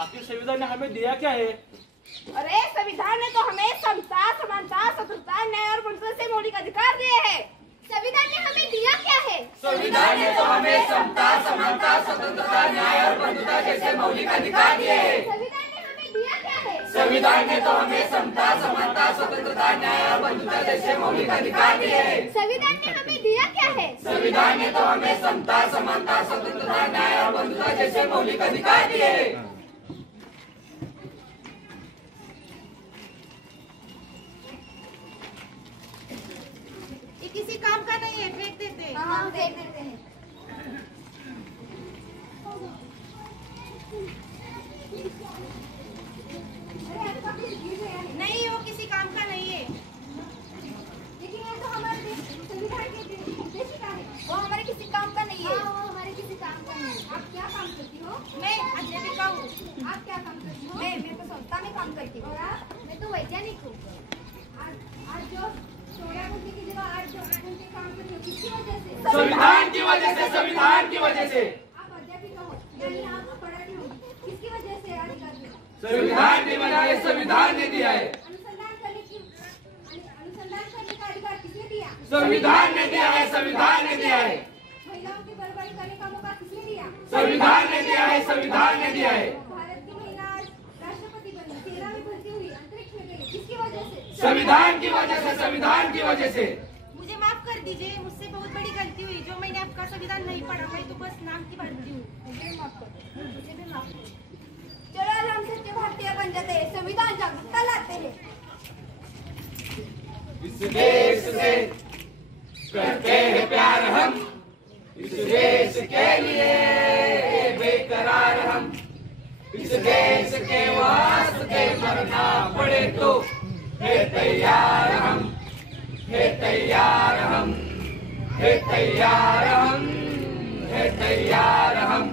आखिर संविधान ने हमें दिया क्या है? अरे संविधान ने तो हमें समता, समानता, स्वतंत्रता, न्याय और बंधुता से मौलिक अधिकार दिए हैं। संविधान ने हमें दिया क्या है? संविधान ने तो हमें समता, समानता, स्वतंत्रता, न्याय और बंधुता जैसे मौलिक अधिकार दिए हैं। संविधान ने हमें दिया क्या है? संविधान ने तो हमें समता, समानता, स्वतंत्रता, न्याय और बंधुता जैसे मौलिक अधिकार दिए हैं। संविधान ने हमें दिया क्या है? संविधान ने तो हमें समता, समानता, स्वतंत्रता, न्याय और बंधुता जैसे मौलिक अधिकार दिए हैं। किसी काम का नहीं है, फेंक देते हैं। हाँ, फेंक देते हैं। नहीं, वो किसी काम का नहीं है। लेकिन ये तो हमारे संविधान के उद्देश्य का है। वो हमारे किसी काम का नहीं है। हाँ, वो हमारे किसी काम का नहीं है। आप क्या काम करती हो? मैं अध्यापिका हूँ। आप क्या काम करती हो? मैं तो संस्था में काम करती हूँ। और आप? मैं तो वैज्ञानिक हूँ। आज जो संविधान की वजह से, संविधान की वजह से। आप अध्यापिका हो, यानी आप पढ़ाती हो। किसकी वजह से अधिकार दिया? संविधान ने बनाया, संविधान ने दिया है। अनुसंधान करने का अधिकार किसने दिया? संविधान ने दिया है, संविधान ने दिया है। महिलाओं की बराबरी करने का मौका किसने दिया? संविधान ने दिया है, संविधान ने दिया है। भारत की महिला राष्ट्रपति बनी, सेना में भर्ती हुई, अंतरिक्ष में गई, किसकी वजह से? संविधान की वजह से, संविधान की वजह से। मुझे माफ कर दीजिए, मुझसे बहुत बड़ी गलती हुई। जो मैंने आपका संविधान नहीं पढ़ा, मैं तो बस नाम की पढ़ती हूँ। मुझे माफ कर दो, मुझे भी माफ कर दो। चलो आज हम सच्चे भारतीय बन जाते हैं, संविधान जागरूकता लाते हैं। इस देश से करते हैं प्यार हम, इस देश के लिए बेकरार हम, इस देश के वास्ते मरना पड़े तो है तैयार हम, है तैयार हम, है तैयार हम, है तैयार हम।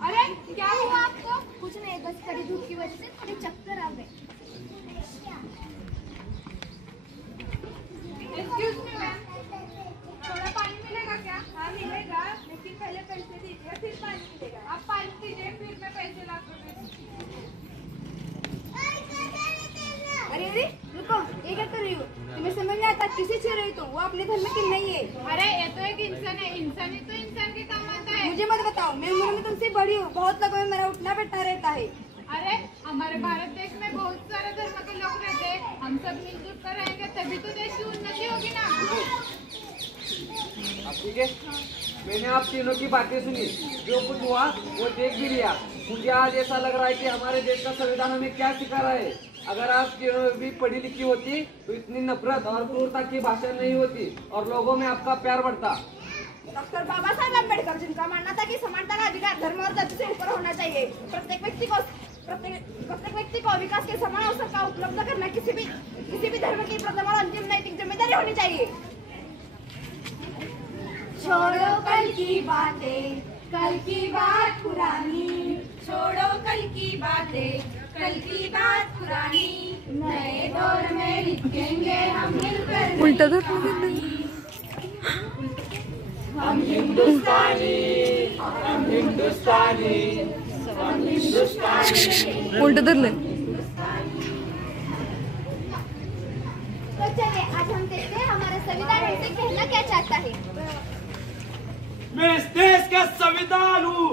अरे क्या हुआ आपको? कुछ नहीं, बस कड़ी धूप की वजह से थोड़े चक्कर आ गए। एक्सक्यूज मी मैम, थोड़ा पानी मिलेगा क्या? हाँ मिलेगा, लेकिन पहले पैसे दीजिए फिर पानी मिलेगा। आप पानी दीजिए फिर मैं पैसे ला कर दूंगी। अरे रुको, ये क्या कर रही हो? तुम्हें समझ नहीं आता किसे छेड़ रही? तो वो अपने धर्म की नहीं है। अरे ये तो एक इंसान है, इंसान ही तो इंसान के काम आता है। मुझे मत बताओ, मैं उम्र में तुमसे बड़ी हूँ, बहुत लोगों में मेरा उठना बैठना रहता है। अरे हमारे भारत देश में बहुत सारे धर्म के लोग रहते हैं, हम सब मिलजुल कर रहेंगे तभी तो देश की उन्नति होगी ना। ठीक है, मैंने आप तीनों की बातें सुनी, जो कुछ हुआ वो देख भी लिया। मुझे आज ऐसा लग रहा है कि हमारे देश का संविधान हमें क्या सिखा रहा है। अगर आप तीनों भी पढ़ी लिखी होती तो इतनी नफरत और क्रूरता की भाषा नहीं होती और लोगों में आपका प्यार बढ़ता। डॉक्टर बाबा साहेब अम्बेडकर, जिनका मानना था कि समानता का अधिकार धर्म और जाति से ऊपर होना चाहिए, प्रत्येक व्यक्ति को विकास के समान अवसर का उपलब्ध करना किसी भी धर्म की प्रथम और अंतिम नैतिक जिम्मेदारी होनी चाहिए। छोड़ो कल की बातें, कल की बात पुरानी, छोड़ो कल की बातें, कल की बात पुरानी, नए दौर में लिखेंगे हम मिलकर उल्टा हम हिंदुस्तानी, हम हिंदुस्तानी, हम हिंदुस्तानी। उल्टा धर ले। तो चलिए आज हम देखते हैं हमारा संविधान हमसे कहना क्या चाहता है। मैं इस देश का संविधान हूँ,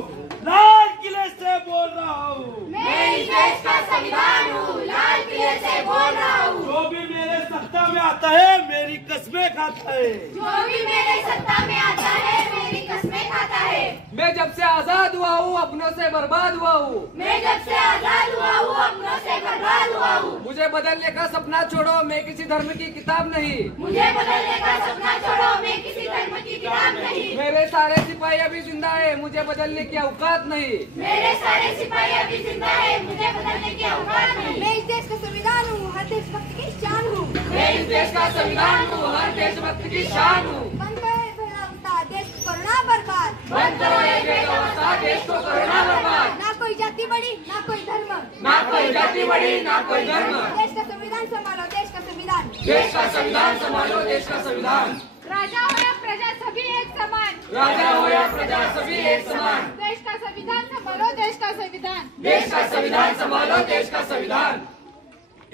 लाल किले से बोल रहा हूँ। मैं इस देश का संविधान हूँ, लाल किले से बोल रहा हूँ। जो भी मेरे सत्ता में आता है मेरी कस्में खाता है। जो भी मेरे सत्ता में आता है मेरी कस्में खाता है। मैं जब से आजाद हुआ हूँ अपनों से बर्बाद हुआ हूँ। मैं जब से आजाद हुआ हूँ अपनों से बर्बाद हुआ हूँ। मुझे बदलने का सपना छोड़ो, मैं किसी धर्म की किताब नहीं। मुझे बदलने का सपना छोड़ो, मैं किसी धर्म की किताब नहीं। मेरे सारे सिपाही अभी जिंदा है, मुझे बदलने की औकात नहीं। मेरे सारे सिपाही अभी जिंदा है, मुझे बदलने की औकात नहीं। मैं इस देश का संविधान हूँ, हर देशभक्त की शान हूँ। मैं इस देश का संविधान हूँ, हर देशभक्त की शान हूँ। बंद करो ये बेअवस्था, देश को करना बर्बाद। बंद करो ये बेअवस्था, देश को करना बर्बाद। ना कोई जाति बड़ी, ना कोई धर्म, ना कोई जाति बड़ी, ना कोई धर्म। देश का संविधान संभालो, देश का संविधान। देश का संविधान संभालो, देश का संविधान। राजा हो या प्रजा सभी एक समान, राजा हो या प्रजा सभी एक समान। देश का संविधान संभालो, देश का संविधान। देश का संविधान संभालो, देश का संविधान।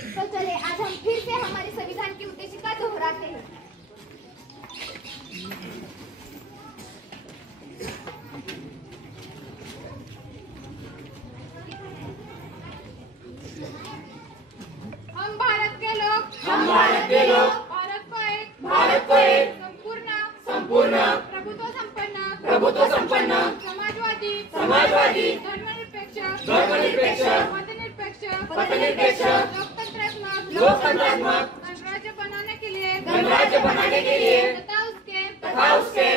तो चले आज हम फिर से हमारे संविधान की उद्देशिका दोहराते हैं। हम भारत के लोग, हम भारत के लोग, भारत को एक संपूर्ण प्रभुत्व संपन्न समाजवादी समाजवादी धर्मनिरपेक्ष पथनिरपेक्ष लोकतंत्रात्मक गणराज्य बनाने के लिए तथा उसके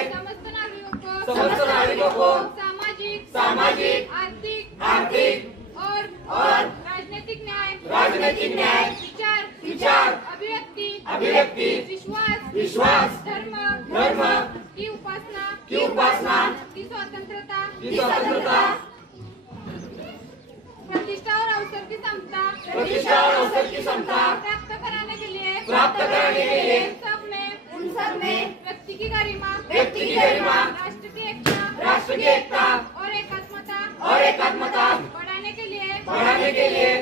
समस्त नागरिकों को सामाजिक आर्थिक और राजनीतिक न्याय विचार अभिव्यक्ति विश्वास धर्म की उपासना की स्वतंत्रता प्रतिष्ठा और अवसर की समता प्राप्त कराने के लिए उन सब में व्यक्ति की गरिमा राष्ट्र की एकता और एकात्मता बढ़ाने के लिए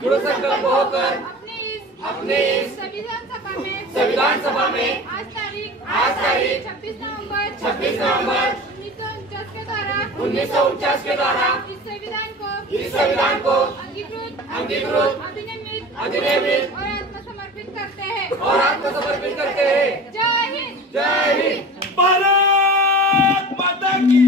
दृढ़ संकल्प होकर अपने इस संविधान सभा में आज तारीख 26 नवंबर 1949 के द्वारा इस संविधान को अंगीकृत अधिनियमित और आत्मसमर्पित करते हैं। जय हिंद। भारत माता की